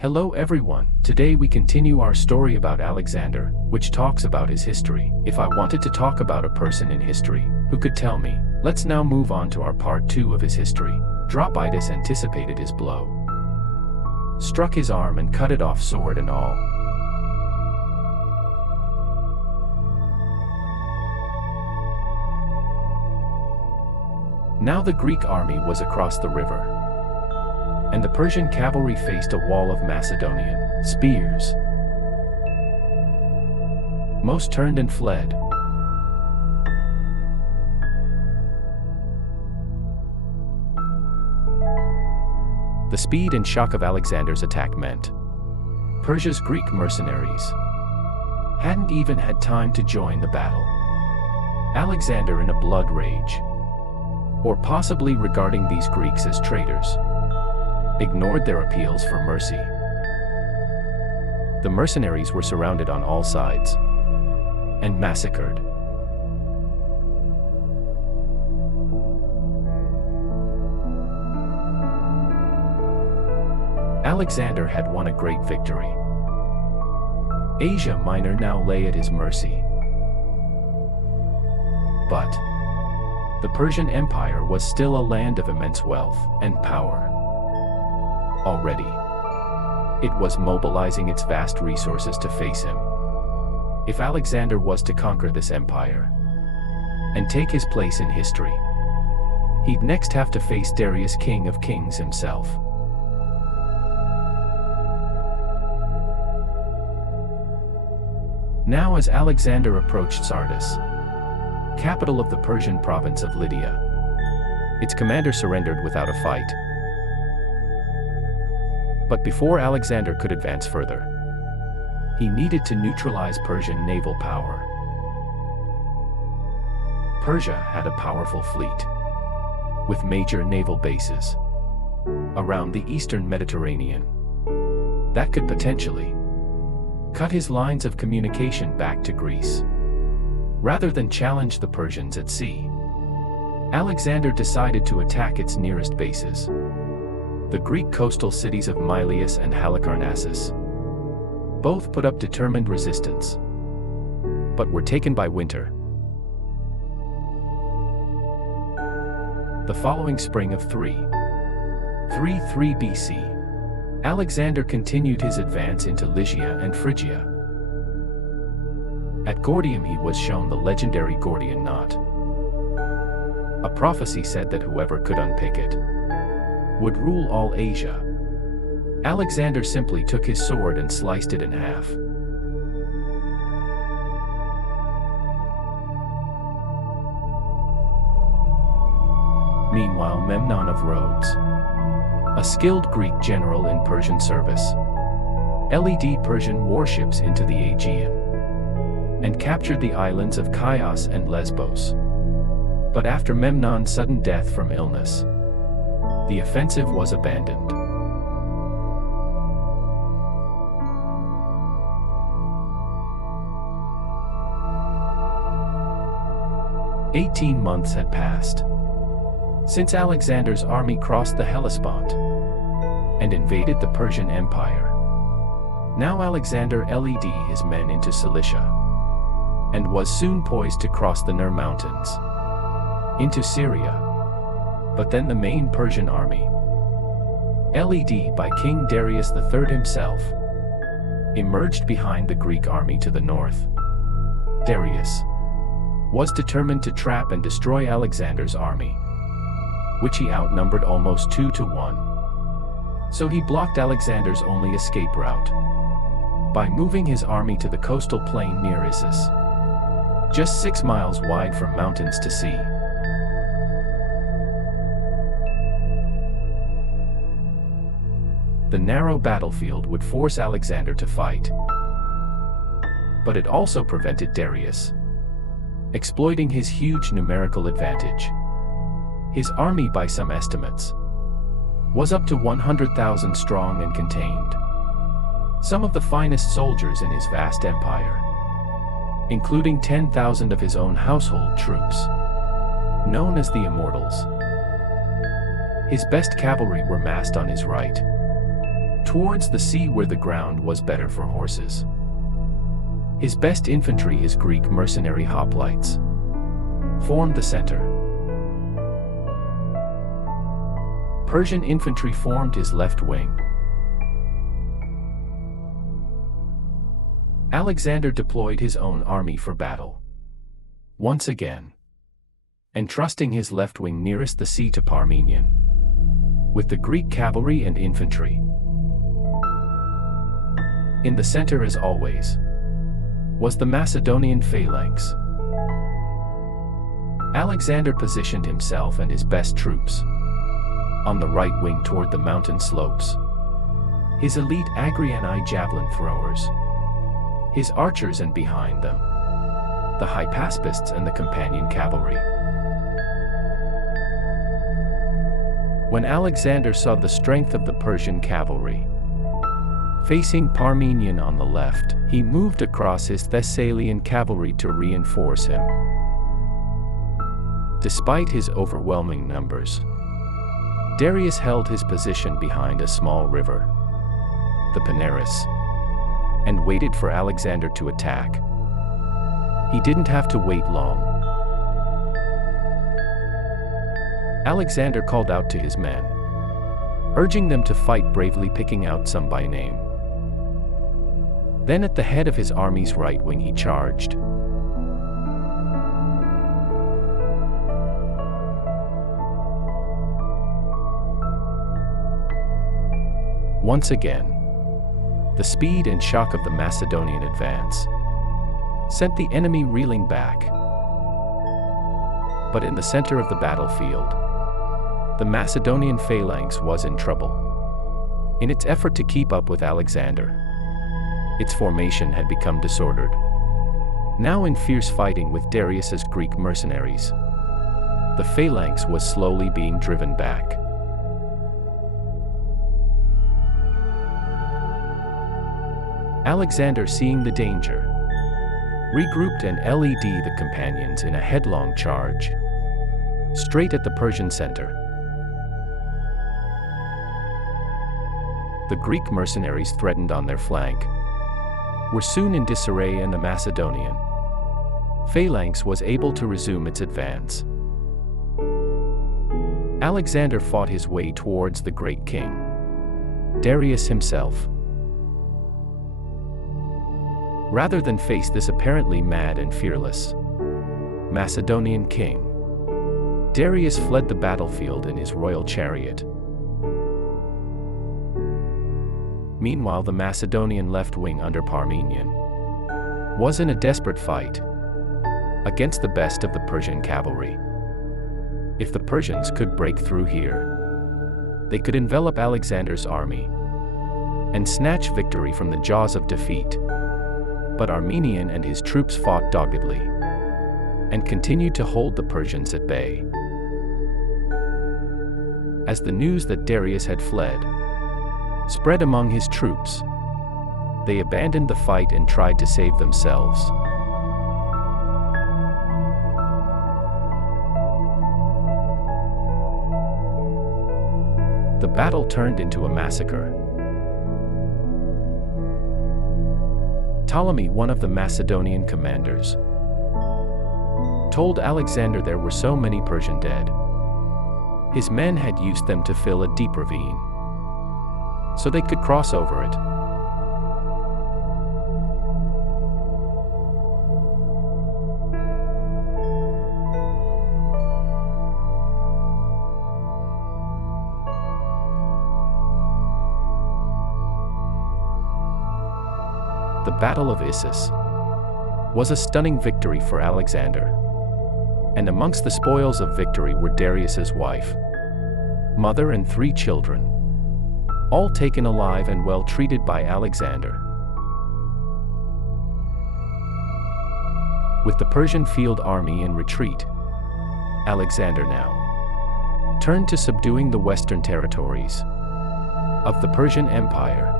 Hello everyone, today we continue our story about Alexander, which talks about his history. If I wanted to talk about a person in history, who could tell me? Let's now move on to our part 2 of his history. Dropidas anticipated his blow, struck his arm and cut it off, sword and all. Now the Greek army was across the river, and the Persian cavalry faced a wall of Macedonian spears. Most turned and fled. The speed and shock of Alexander's attack meant Persia's Greek mercenaries hadn't even had time to join the battle. Alexander, in a blood rage, or possibly regarding these Greeks as traitors, ignored their appeals for mercy. The mercenaries were surrounded on all sides and massacred. Alexander had won a great victory. Asia Minor now lay at his mercy. But the Persian Empire was still a land of immense wealth and power. Already, it was mobilizing its vast resources to face him. If Alexander was to conquer this empire and take his place in history, he'd next have to face Darius, King of Kings himself. Now, as Alexander approached Sardis, capital of the Persian province of Lydia, its commander surrendered without a fight. But before Alexander could advance further, he needed to neutralize Persian naval power. Persia had a powerful fleet, with major naval bases around the eastern Mediterranean, that could potentially cut his lines of communication back to Greece. Rather than challenge the Persians at sea, Alexander decided to attack its nearest bases, the Greek coastal cities of Miletus and Halicarnassus. Both put up determined resistance, but were taken by winter. The following spring of 333 BC, Alexander continued his advance into Lycia and Phrygia. At Gordium he was shown the legendary Gordian knot. A prophecy said that whoever could unpick it would rule all Asia. Alexander simply took his sword and sliced it in half. Meanwhile, Memnon of Rhodes, a skilled Greek general in Persian service, led Persian warships into the Aegean and captured the islands of Chios and Lesbos. But after Memnon's sudden death from illness, the offensive was abandoned. "18 months had passed since Alexander's army crossed the Hellespont and invaded the Persian Empire. Now Alexander led his men into Cilicia and was soon poised to cross the Ner Mountains into Syria. But then the main Persian army, led by King Darius III himself, emerged behind the Greek army to the north. Darius was determined to trap and destroy Alexander's army, which he outnumbered almost 2 to 1. So he blocked Alexander's only escape route by moving his army to the coastal plain near Issus, just 6 miles wide from mountains to sea. The narrow battlefield would force Alexander to fight, but it also prevented Darius exploiting his huge numerical advantage. His army, by some estimates, was up to 100,000 strong and contained some of the finest soldiers in his vast empire, including 10,000 of his own household troops, known as the Immortals. His best cavalry were massed on his right, towards the sea where the ground was better for horses. His best infantry, his Greek mercenary hoplites, formed the center. Persian infantry formed his left wing. Alexander deployed his own army for battle. Once again, entrusting his left wing nearest the sea to Parmenion, with the Greek cavalry and infantry. In the center, as always, was the Macedonian phalanx. Alexander positioned himself and his best troops on the right wing toward the mountain slopes. His elite Agriani javelin throwers, his archers, and behind them, the Hypaspists and the companion cavalry. When Alexander saw the strength of the Persian cavalry facing Parmenion on the left, he moved across his Thessalian cavalry to reinforce him. Despite his overwhelming numbers, Darius held his position behind a small river, the Panaris, and waited for Alexander to attack. He didn't have to wait long. Alexander called out to his men, urging them to fight bravely, picking out some by name. Then at the head of his army's right wing he charged. Once again, the speed and shock of the Macedonian advance sent the enemy reeling back. But in the center of the battlefield, the Macedonian phalanx was in trouble. In its effort to keep up with Alexander, its formation had become disordered. Now in fierce fighting with Darius's Greek mercenaries, the phalanx was slowly being driven back. Alexander, seeing the danger, regrouped and led the companions in a headlong charge, straight at the Persian center. The Greek mercenaries, threatened on their flank, were soon in disarray, and the Macedonian phalanx was able to resume its advance. Alexander fought his way towards the great king, Darius himself. Rather than face this apparently mad and fearless Macedonian king, Darius fled the battlefield in his royal chariot. Meanwhile, the Macedonian left wing under Parmenion was in a desperate fight against the best of the Persian cavalry. If the Persians could break through here, they could envelop Alexander's army and snatch victory from the jaws of defeat. But Parmenion and his troops fought doggedly and continued to hold the Persians at bay. As the news that Darius had fled spread among his troops, they abandoned the fight and tried to save themselves. The battle turned into a massacre. Ptolemy, one of the Macedonian commanders, told Alexander there were so many Persian dead, his men had used them to fill a deep ravine so they could cross over it. The Battle of Issus was a stunning victory for Alexander, and amongst the spoils of victory were Darius's wife, mother, and 3 children, all taken alive and well treated by Alexander. With the Persian field army in retreat, Alexander now turned to subduing the western territories of the Persian Empire.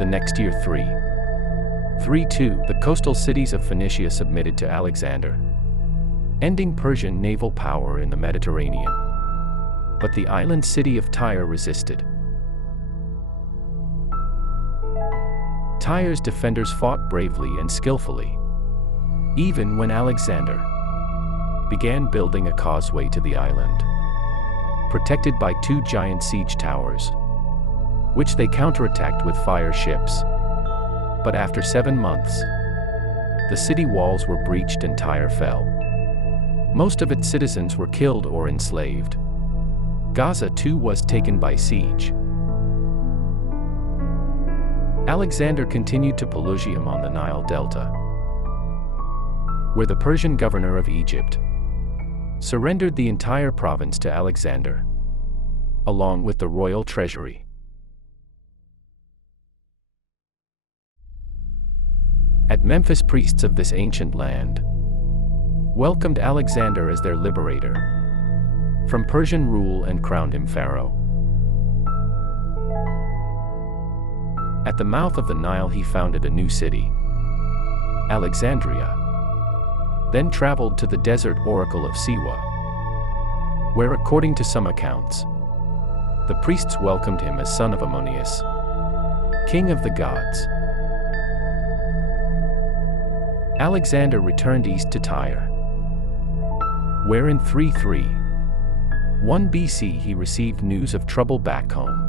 The next year, 332, the coastal cities of Phoenicia submitted to Alexander, ending Persian naval power in the Mediterranean. But the island city of Tyre resisted. Tyre's defenders fought bravely and skillfully, even when Alexander began building a causeway to the island, protected by 2 giant siege towers, which they counterattacked with fire ships. But after 7 months, the city walls were breached and Tyre fell. Most of its citizens were killed or enslaved. Gaza too was taken by siege. Alexander continued to Pelusium on the Nile Delta, where the Persian governor of Egypt surrendered the entire province to Alexander, along with the royal treasury. At Memphis, priests of this ancient land welcomed Alexander as their liberator from Persian rule and crowned him pharaoh. At the mouth of the Nile he founded a new city, Alexandria, then traveled to the desert oracle of Siwa, where according to some accounts, the priests welcomed him as son of Ammonius, king of the gods. Alexander returned east to Tyre, where in 331 BC he received news of trouble back home.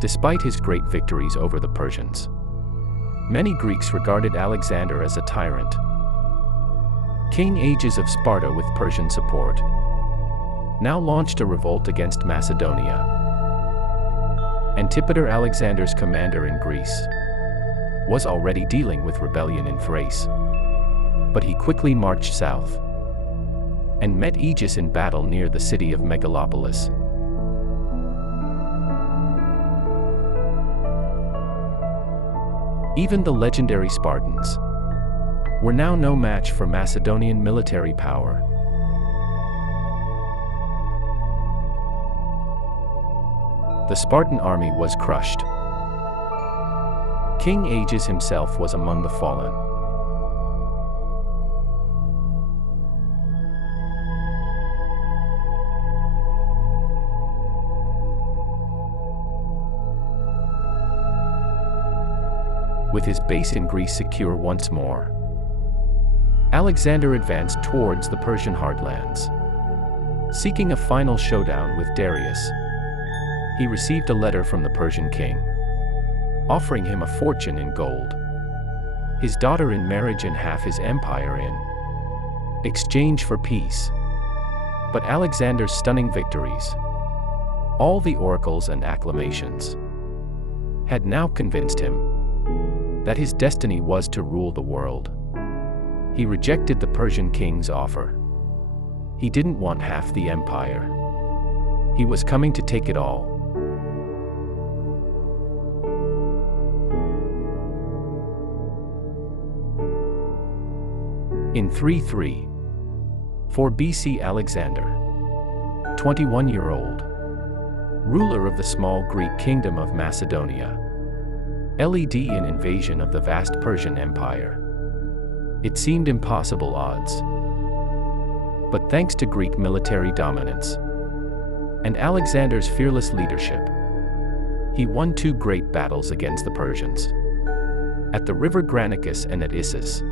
Despite his great victories over the Persians, many Greeks regarded Alexander as a tyrant. King Aegeus of Sparta, with Persian support, now launched a revolt against Macedonia. Antipater, Alexander's commander in Greece, was already dealing with rebellion in Thrace, but he quickly marched south and met Aegeus in battle near the city of Megalopolis. Even the legendary Spartans were now no match for Macedonian military power. The Spartan army was crushed. King Aegeus himself was among the fallen. With his base in Greece secure once more, Alexander advanced towards the Persian heartlands. Seeking a final showdown with Darius, he received a letter from the Persian king, offering him a fortune in gold, his daughter in marriage and half his empire in exchange for peace. But Alexander's stunning victories, all the oracles and acclamations, had now convinced him that his destiny was to rule the world. He rejected the Persian king's offer. He didn't want half the empire. He was coming to take it all. In 334 BC, Alexander, 21-year-old, ruler of the small Greek kingdom of Macedonia, led an invasion of the vast Persian Empire. It seemed impossible odds. But thanks to Greek military dominance and Alexander's fearless leadership, he won 2 great battles against the Persians, at the river Granicus and at Issus.